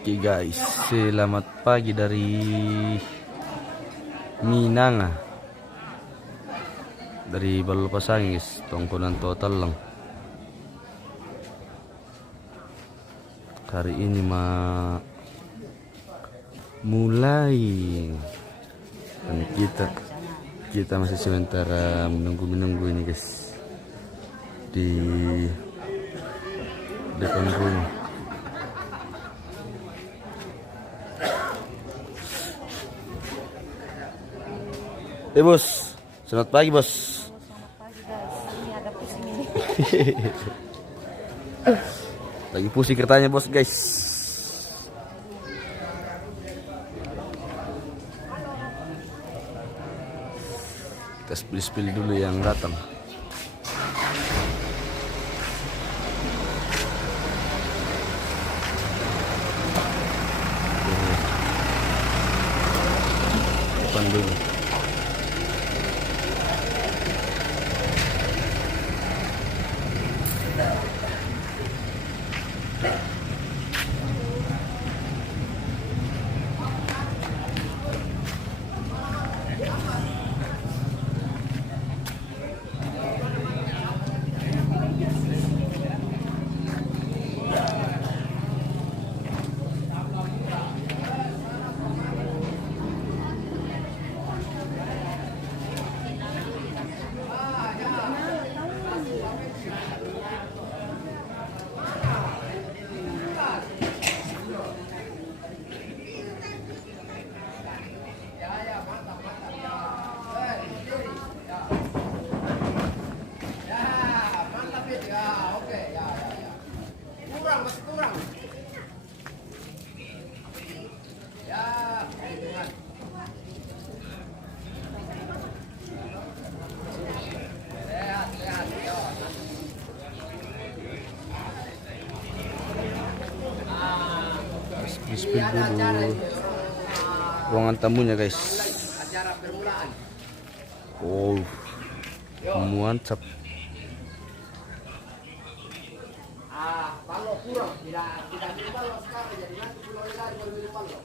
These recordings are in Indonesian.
Oke guys, selamat pagi dari Minanga, dari Balu Pasangis, tongkonan total lang. Hari ini mulai dan kita masih sementara menunggu ini guys di depan rumah. Bos, selamat pagi bos. Selamat pagi guys, ini agak pusing ini. Lagi pusing kertanya bos guys. Kita spill dulu yang datang. Depan dulu. Spill dulu ruangan tamunya guys. Oh, mantap. Kalau kurang tidak dibalok sekali, jadi nanti pulau lagi baru dibalok.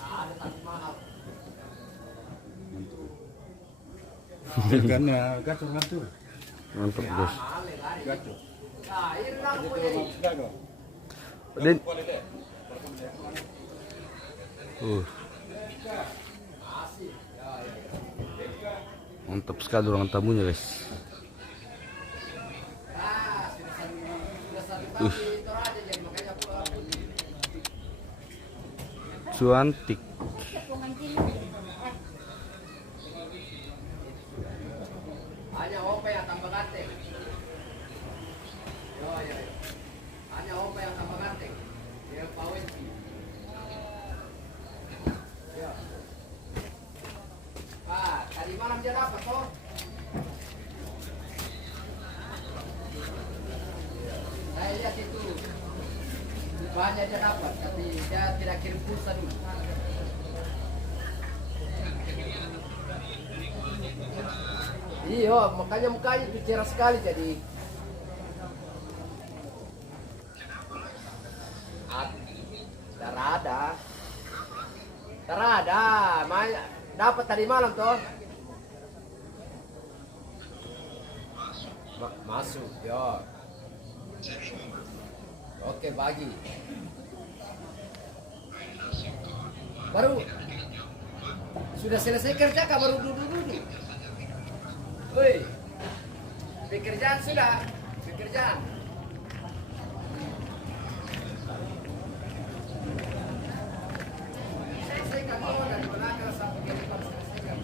Ada tadi mahal. Ikannya gacor-gacor. Mantap bos. Gacor. Nah, ini lampu ini. Den. Mantap sekali ruangan tamunya guys. Cantik. Hanya opa yang tambah ganteng. Hanya opa yang tambah ganteng. Dia Pawensi. Tadi malam dia dapat toh. Saya lihat itu banyak dia dapat, tapi dia tidak kirim pulsa dulu. Iya, makanya mukanya itu cerah sekali jadi. Terada, dapat tadi malam toh. Masuk, ya. Oke, bagi. Baru sudah selesai kerja kah baru duduk. Woi, pekerjaan sudah, pekerjaan. Selesaikan dulu dari belakang sampai ke depan, selesaikan.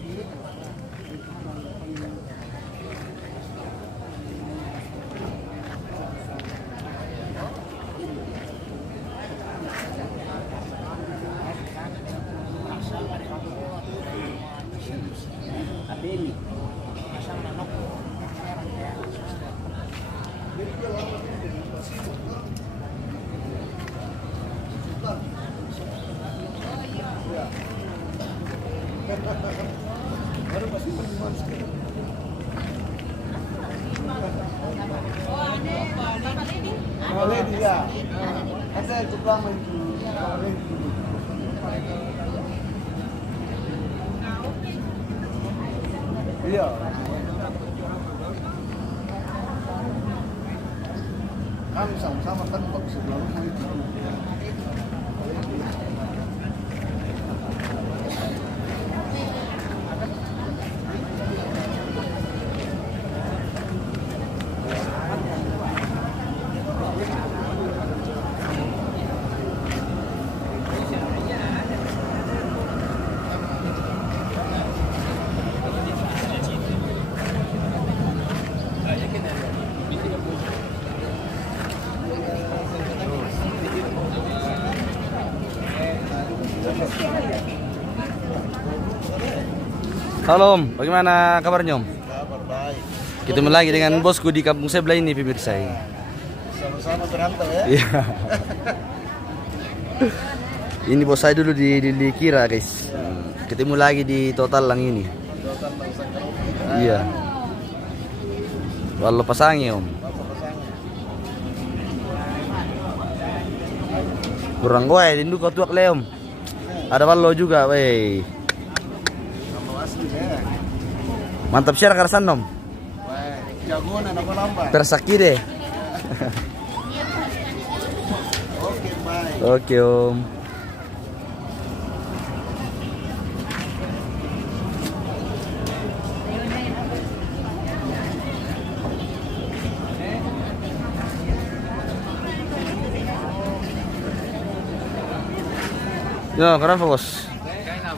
Boleh dia. Iya. Kan sama-sama kan sebelah rumah itu. Halo Om, bagaimana kabarnya Om? Kabar baik. Ketemu lagi dengan bosku di kampung sebelah ini pemirsa. Sama-sama berantau ya. Iya. Ini bos saya dulu di Kira guys. Ketemu lagi di Total Lang ini. Dotan bangsa Keropi. Iya. Walau pasangnya Om. Pasang-pasangnya. Kurang gue, dindu kau tuak le Om. Ada walau juga, weh. Sama asli ya. Mantap siar karasan Om. Wah, jagoan apa lambat. Tersaki deh. Oke, baik. Oke Om. Ya, kenapa bos?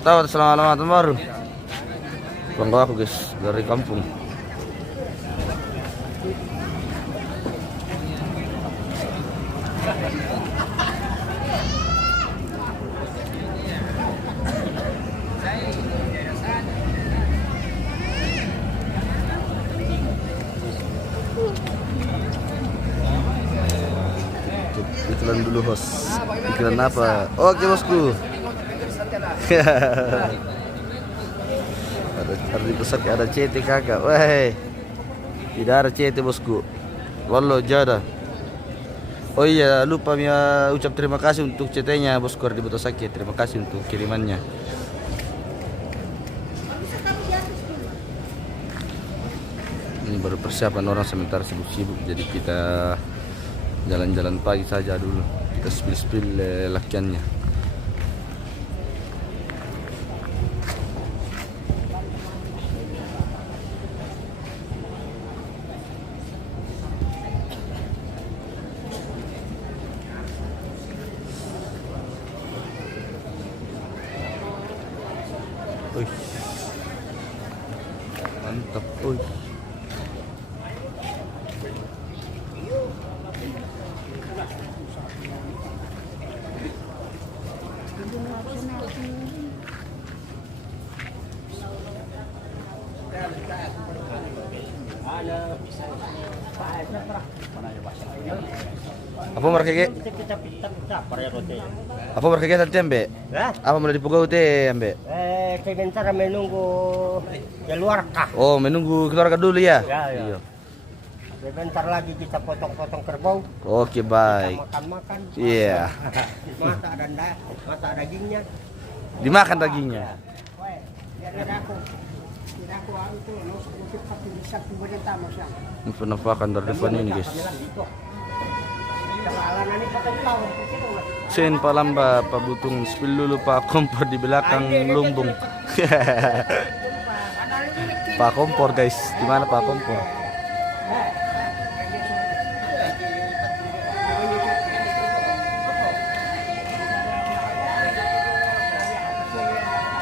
Tahu selamat tahun baru. Bang aku guys dari kampung. Iklan dulu host. Iklan apa? Oke bosku. Ada di pusat ada CT kakak. Wah, tidak ada CT bosku. Wallo jada. Oh iya lupa ya ucap terima kasih untuk CT-nya bosku di Botosaki. Terima kasih untuk kirimannya. Ini baru persiapan orang sementara sibuk-sibuk, jadi kita jalan-jalan pagi saja dulu. Kita spill lakiannya. Uy. Mantap, uy. Apa mereka ke? Apa mereka ke tadi ambe? Apa mulai dipugau teh ambe? Sebentar menunggu keluarga. Oh, menunggu keluarga dulu ya? Ya, ya. Iya. Sebentar lagi kita potong-potong kerbau. Oke, baik. Makan-makan. Iya. Mata dagingnya. Dimakan dagingnya. Biar aku. Biar aku itu untuk tapi bisa pemerintah masa. Ini penampakan dari depan ini, guys. Sen palamba Pak Butung spill dulu Pak kompor di belakang lumbung. Pak kompor guys, di mana Pak kompor?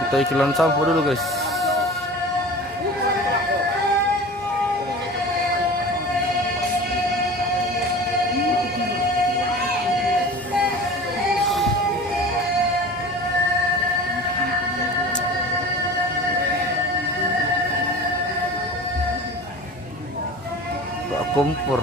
Kita iklan sampo dulu guys. Pak kompor.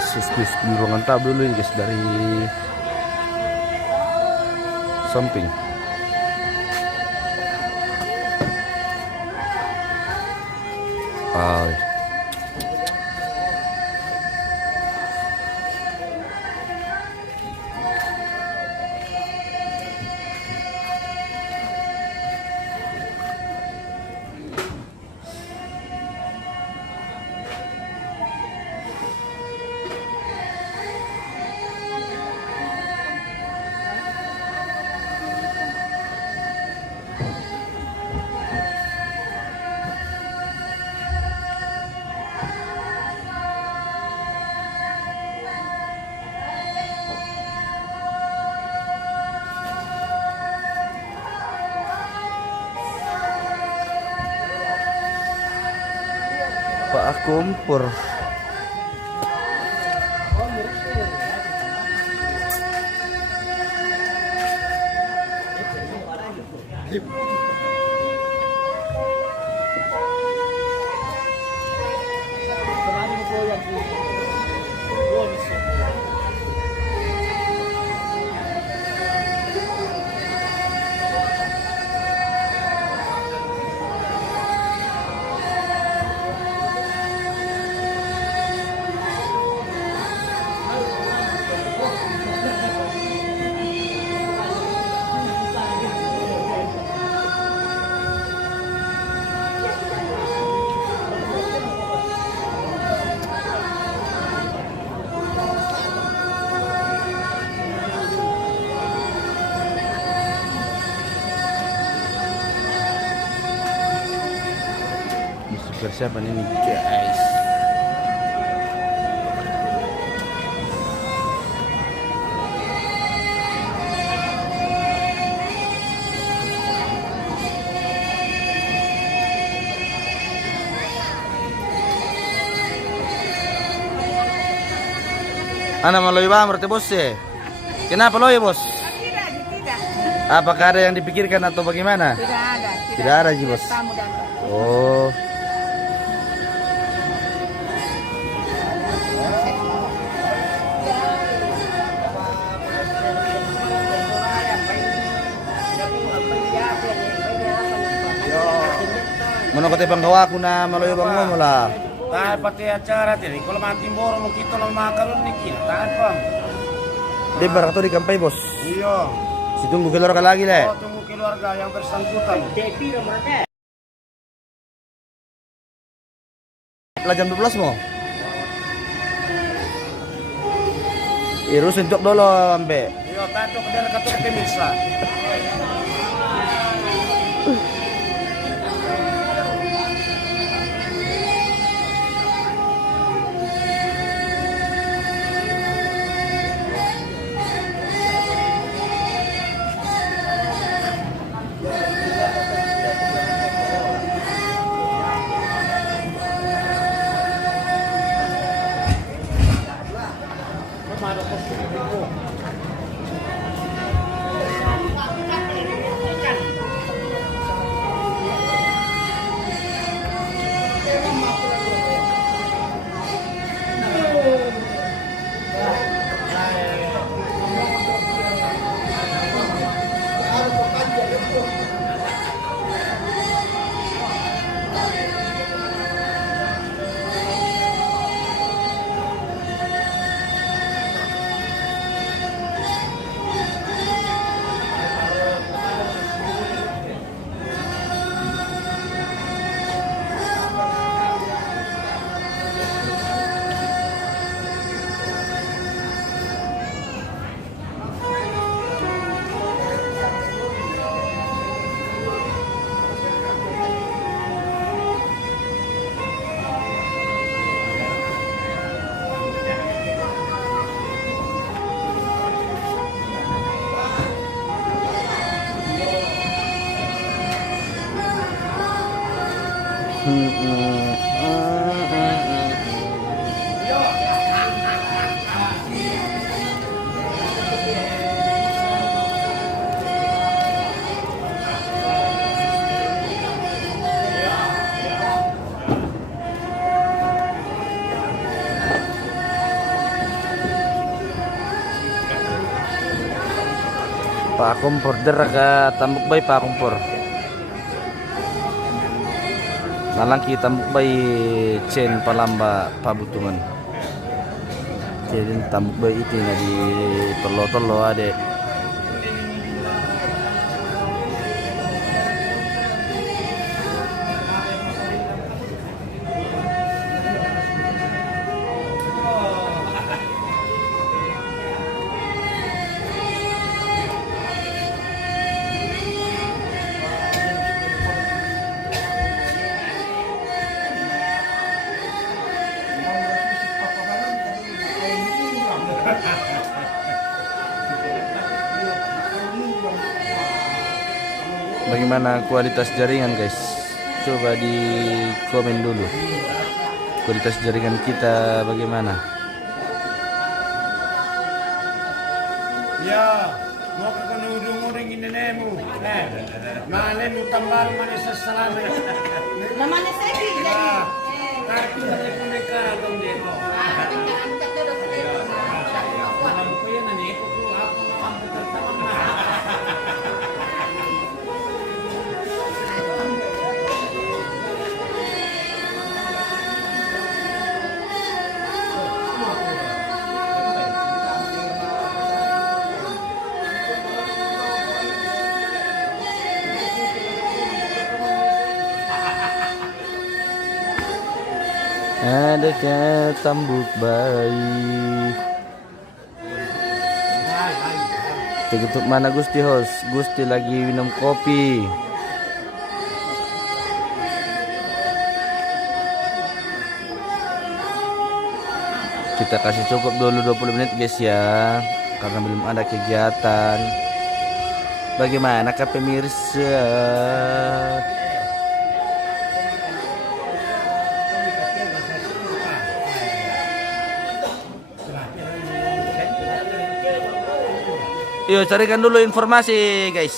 di ruangan tab dulu ini guys, dari samping. Pak Kompor. Persiapan ini guys. Ana maloy ba berarti bos ya? Kenapa loy bos? Tidak. Apakah ada yang dipikirkan atau bagaimana? Tidak ada. Tidak ada Ji bos. Tamu datang. Oh. Mana kau tepang gawa aku na maloy bang mo lah. Tahan pati acara tadi. Kalau mati boro mau kita lo makan nih kita. Tahan pam. Di barak tu di kampai bos. Iya. Si tunggu keluarga lagi le. Oh, tunggu keluarga yang bersangkutan. Lah jam 12 mo. Irus untuk dulu ambe. Iya, tahan tuh kedel katur pemirsa. Pak Kompor deraka tambuk bay Pak Kompor. Nalangki tambuk bay cen palamba pabutungan. Jadi tambuk bay itu na di tolo-tolo ade. Bagaimana kualitas jaringan guys? Coba di komen dulu. Kualitas jaringan kita bagaimana? Ya, mau ke udung-udung ini nemu. Malen tambal manis sesalana. Namanya Seki jadi. Kartu mereka dong dia kok. Lampu ya nanya aku lampu tertawa. Adakah tambuk bayi? Tutup mana Gusti host? Gusti lagi minum kopi. Kita kasih cukup dulu 20 menit guys ya, karena belum ada kegiatan. Bagaimana kah pemirsa? Yuk carikan dulu informasi guys.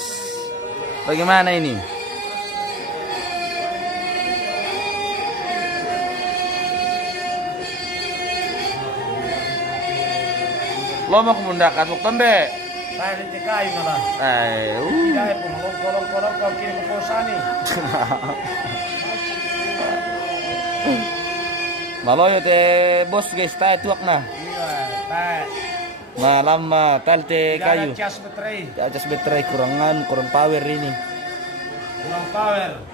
Bagaimana ini? Lo mau ke bunda katuk tembe? Saya di TKI malah. Tidak pun kolong-kolong kau kirim ke Posani. Maloyo te bos guys, tayo tuak na. Iya, tak. Malam talte kayu. Cas baterai. Di atas baterai kurang power ini. Kurang power.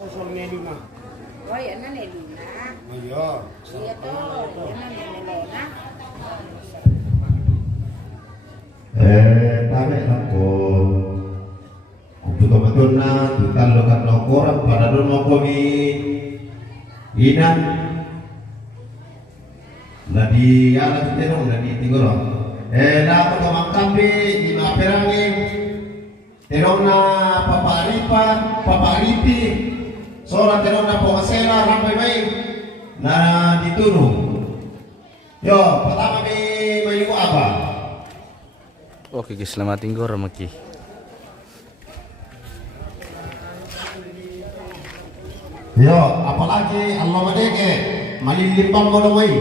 Sosok Nelina. Oh, yan na Nelina. Iya. Iya to, yan na Nelina. Tame ako. Kung betul-betul na, tutalokan ng korang para doon mo kami inan. Na di alat tinong, na di tiguro. Dapat kamangkapi, di maperangin. Tinong na paparipi. Soalnya tinong na pokasela, ramai baik. Na ditulong. Yo, pertama may ko apa? Oke guys, selamat tinggal Maki. Yo, apalagi Allah madeke malilipan mo na may.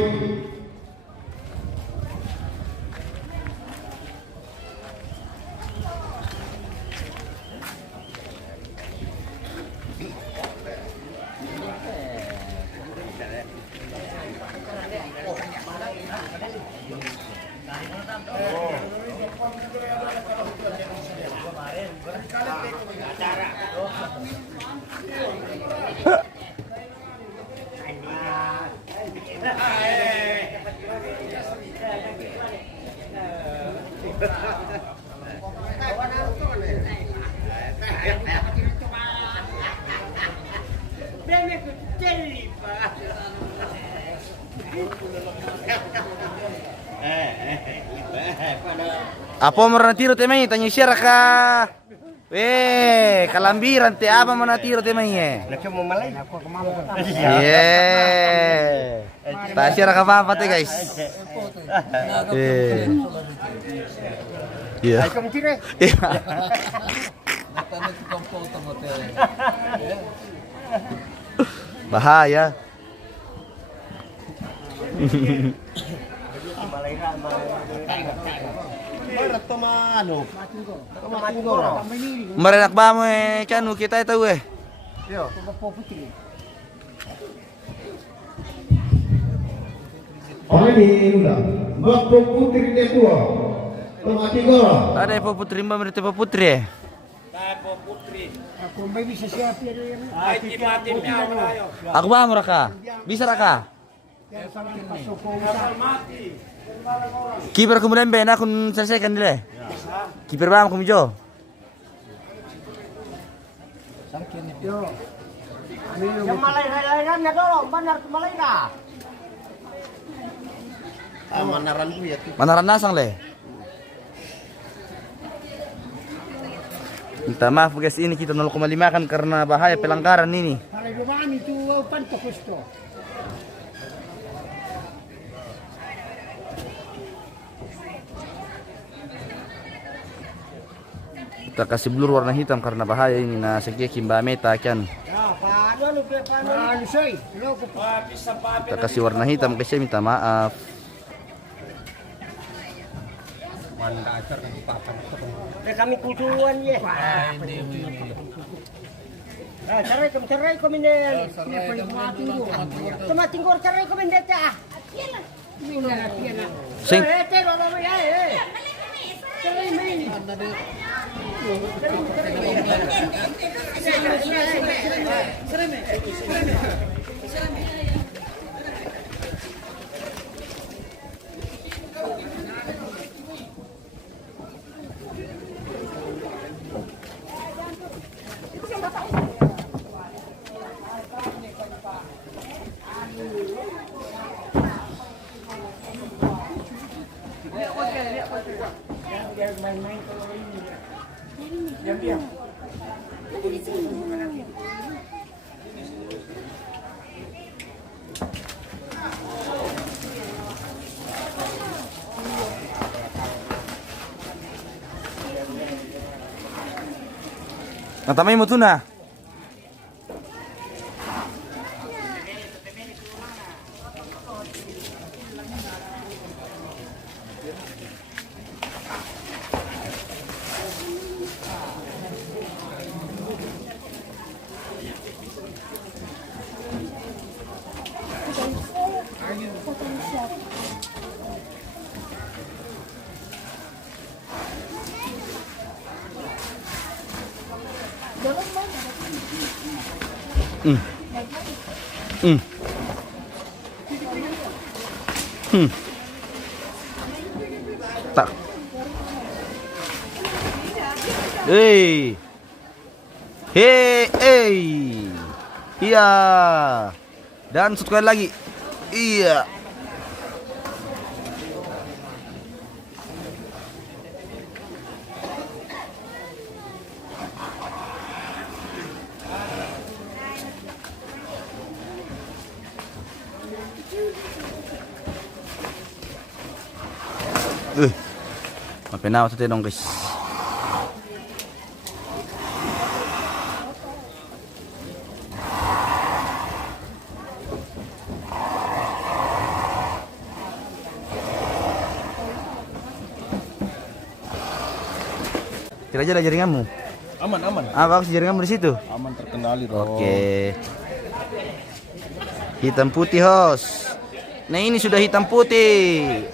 Apa mau natiro temanya? Tanya siapa kah? Weh, kalambiran te apa mau natiro temanya? Iya. Tak siapa apa teh guys? Iya. Bahaya. Merenak ba mo kanu kita itu Mbak Putri dia tua. Pemati gora. Ada po putri mbak mereka po putri. Ako may bisa siya pero yung Aku ba mo raka? Bisa raka? Kiper kemudian ben aku selesaikan dulu. Kiper bang kamu jo. Yang malay-layran na dolo, banar malay na. Manaran nasang le. Minta maaf guys, ini kita 0,5 kan karena bahaya pelanggaran ini. Para dumaan itu panto gusto. Kita kasih blur warna hitam karena bahaya ini. Nah, sekian kimba meta kan. Kita kasih warna hitam guys, saya minta maaf. Kami kuduan ya. Cerai kami nih. Tomating gor cerai kami nih ta. Sing. Natamay mo ito na. Tak. Hey. Iya. Dan satu kali lagi. Iya. Mapenaw sa tinong guys. Kira aja ada jaringanmu. Aman. Apa sih jaringanmu di situ? Aman terkendali dong. Oke. Hitam putih host. Nah ini sudah hitam putih.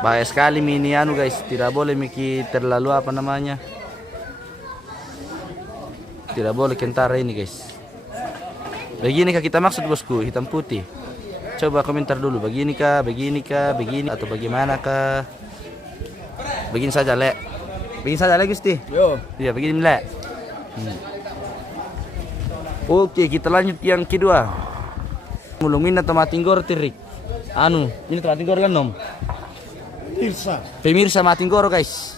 Bahaya sekali ini anu guys, tidak boleh mikir terlalu apa namanya. Tidak boleh kentara ini guys. Begini kah kita maksud bosku, hitam putih. coba komentar dulu. Begini kah, begini, atau bagaimana kah? Begini saja, Le. Begini saja, Le, Gusti. Yo. Iya, begini, Le. Oke, kita lanjut yang kedua. Mulungin atau matinggor tirik. Ini matinggor kan, Nom? Pemirsa matinggor, guys.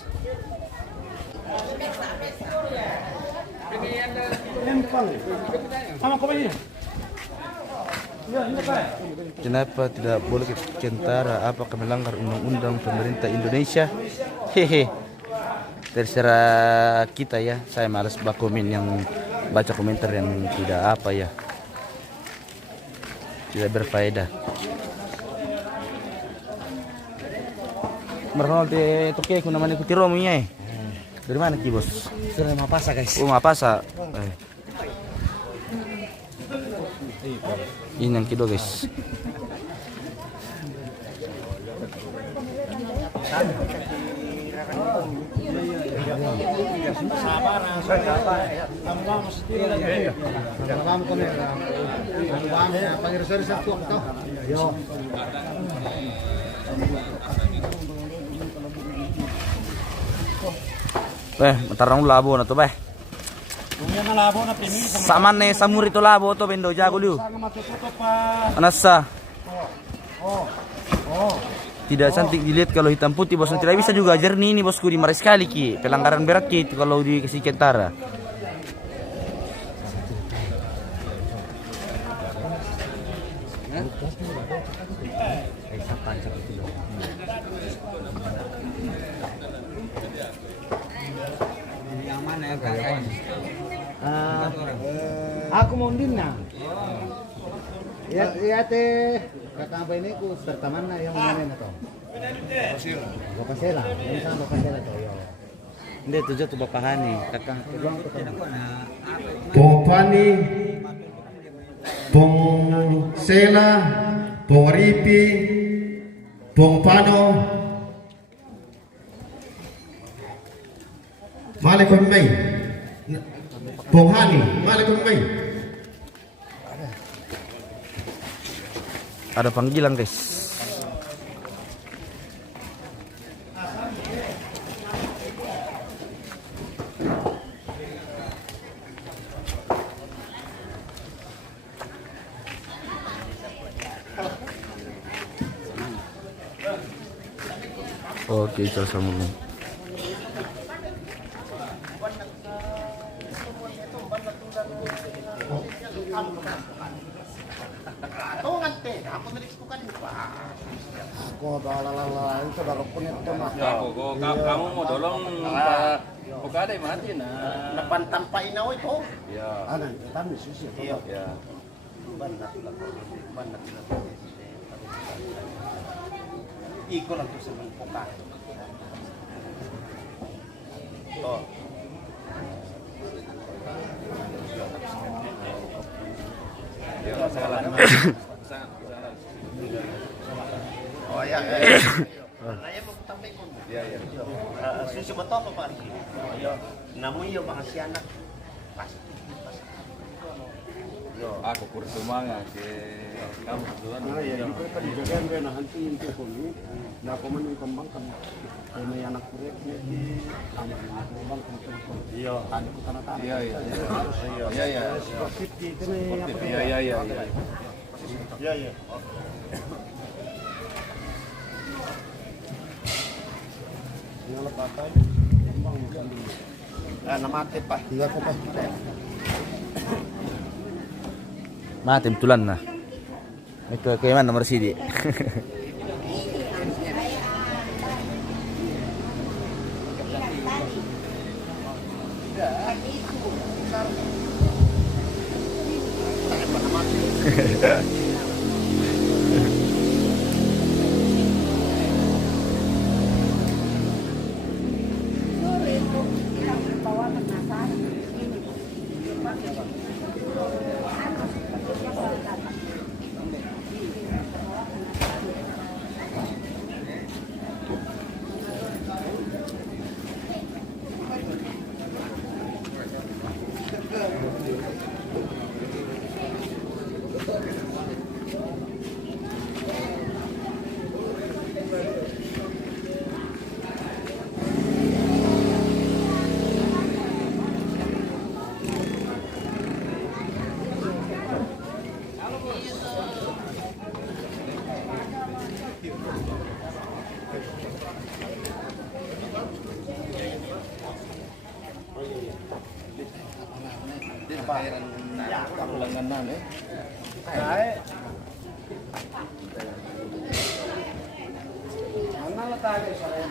Kenapa tidak boleh ke tentara? Apakah melanggar undang-undang pemerintah Indonesia? Hehe. Terserah kita ya. Saya malas baca komentar yang tidak apa ya. Tidak berfaedah. Meronol te toke ku namanya kuti rominya. Dari mana ki, Bos? Sudah Mapasa, guys. Oh, Mapasa. Ini yang kedua, guys. Matarang labo na to, beh. Sama nih samur itu labo to bendo jago liu. Anasa. Tidak cantik dilihat kalau hitam putih, bos. Tidak bisa juga jernih ini, bosku. Dimarai sekali ki. Pelanggaran berat ki itu kalau dikasih tentara. Aku mau undina. Ya teh kata apa ini ku pertama yang mana itu? Bapasela. Yang sama Bapasela tuh yo. Ini tujuh tuh Bapak Hani, kakang. Pong Pani, Pong Sela, Pong Ripi, Pong Pano, Malikon May, Pong Hani, Malikon May. Ada panggilan, guys. Oke, sama. Kamu mau tolong Pak Pokade mati nah. Depan tanpa inau itu. Ya. Ana, kami sisi. Iya. Ya. Iko lang to sa Poka. Oh. Ya, salah. Oh ya. Iya, iya. Susi beto apa Pak? Yo. Namun yo makasih anak. Pasti. Aku kursus manga ke kamu tuan. Ya, itu kan dijagaan kaya nanti itu kuni. Nah, aku man kembang kan. May anak kurek ni aman kembang kan. Iya, ada ku tanah-tanah. Iya, iya. Iya, iya. Seperti itu nih apa? Iya, iya, iya. Iya, iya. Yang lepatai kembang bukan dulu. Namate pa. Iya ko pa. Mati betulan nah. Itu kayak mana nomor sini? Langganan eh. Mana letaknya saya?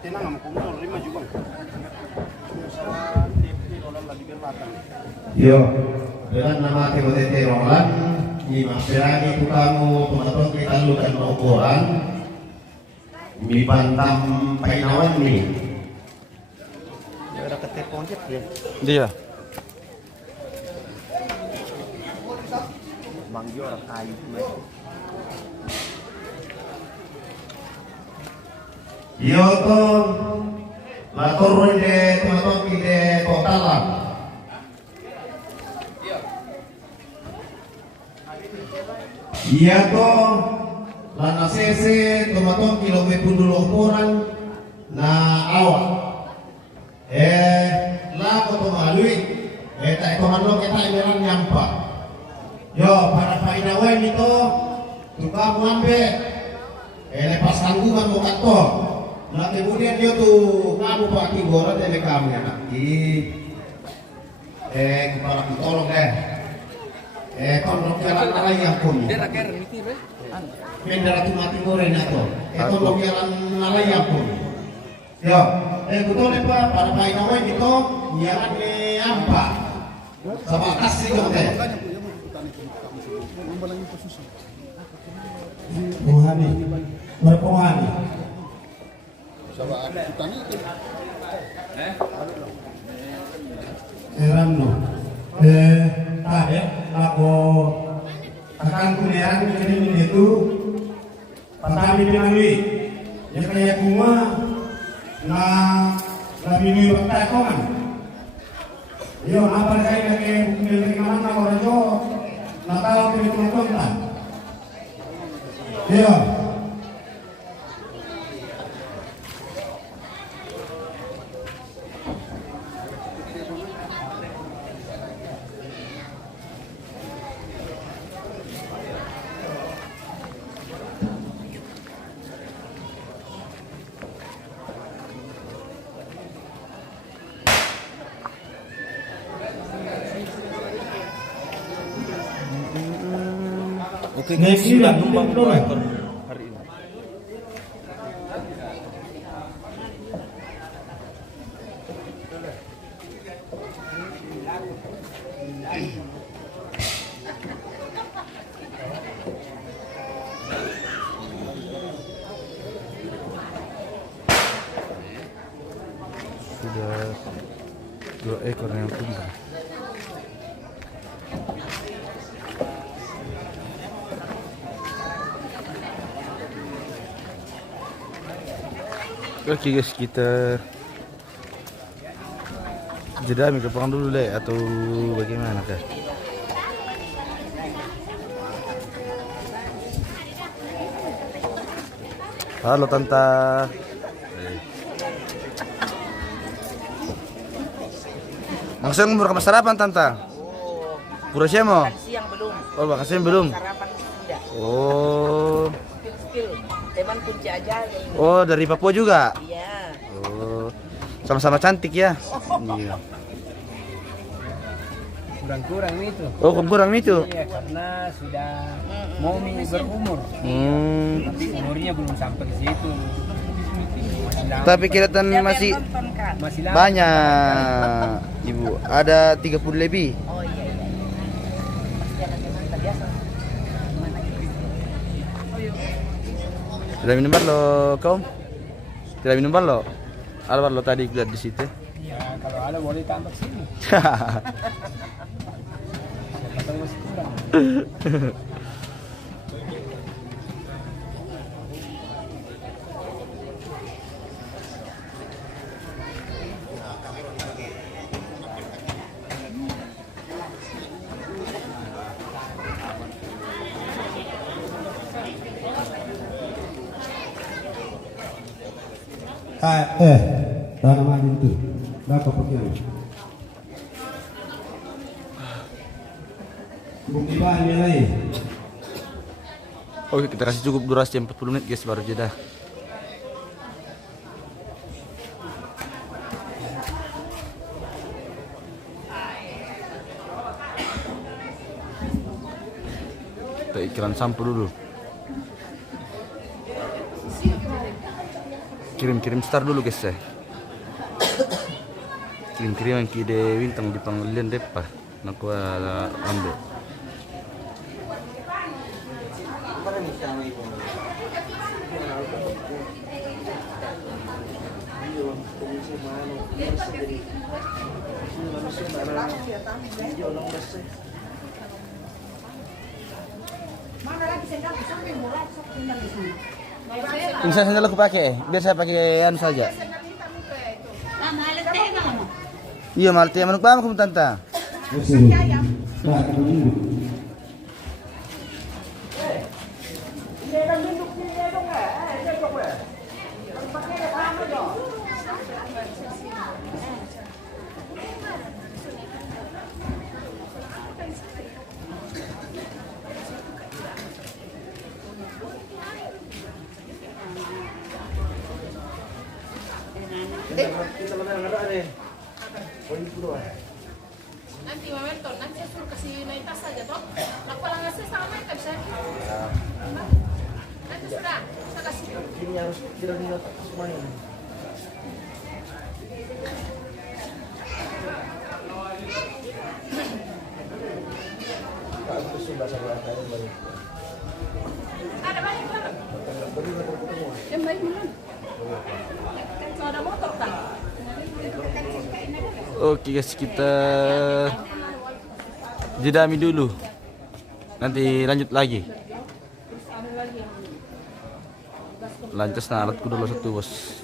Tenang sama kumul, 5 juga. Yo, dengan nama TOTT Roland, di Masirani Tukamu, teman-teman kita lakukan pengukuran di Bantam Painawan nih. Ya udah ketepon ya. Dia. Manggi orang kayu. Yo to, laturun de teman-teman kita totalan. Iya to, lana sese teman-teman kilo dulu ukuran na awak. Lah koto malui, tak komando kita imeran nyampa. Yo, para painawan itu tukang ngambe, lepas tanggungan mau kantor. Nah kemudian dia tuh ngamu pakai borat dari kami anak kepala tolong deh tolong jalan lain yang pun bendera tuh mati goreng atau tolong jalan lain yang pun yo betul pak pada pakai nawan itu jalan apa sama kasih dong deh Tuhani berpohani Erano, aku akan kuliah ini itu pertama dilalui, ya kayak bunga, lebih bertakongan. Yo, apa kayak milik mana orang jo, tahu milik nonton. Yo. Oke, sudah numpang ekor hari ini. Sudah 2 ekor yang tumbang. Oke guys, kita jeda mikrofon dulu deh atau bagaimana kah? Halo Tanta. Langsung mau ke sarapan Tanta? Pura siamo? Siang belum. Oh, makan siang belum? Sarapan sudah. Oh. Skill. Teman kunci aja. Oh, dari Papua juga? Iya. Oh. Sama-sama cantik ya? Iya. Kurang-kurang itu. Oh, kurang itu. Iya, karena sudah mau berumur. Tapi umurnya belum sampai ke situ. Masih lama. Tapi kelihatan Siapa masih yang nonton, Kak? Masih lama. banyak, Ibu. Ada 30 lebih. Oh iya iya. Pasti anaknya mantap biasa. Gimana gitu? Tidak minum barlo, kaum? Tidak minum barlo? Ada barlo tadi lihat di situ. Ya, kalau ada boleh tambah sini. Siapa masih kurang. tanah maju itu. Berapa pakaian? Bukti bahan nilai. Oke, kita kasih cukup durasi 40 menit guys baru jeda. Kita iklan sampo dulu. Kirim star dulu guys ya. Kirim yang kide bintang di panggilan depa. Naku ambil. Mana lagi sendal sampai murah sok tinggal di sana. Ini sandal aku pakai, biar saya pakai anu saja. Ah, mahal teh kamu. Iya malte manuk bang kamu tanta. Nanti momento, nanti saya suruh kasih naik tas saja toh. Aku langsung sama mereka bisa. Nanti sudah, saya kasih. Ini harus kira-kira semuanya. Ada banyak banget. Yang baik belum? Kan ada motor kan? Oke guys, kita jedami dulu. Nanti lanjut lagi. Lantas alatku dulu satu bos.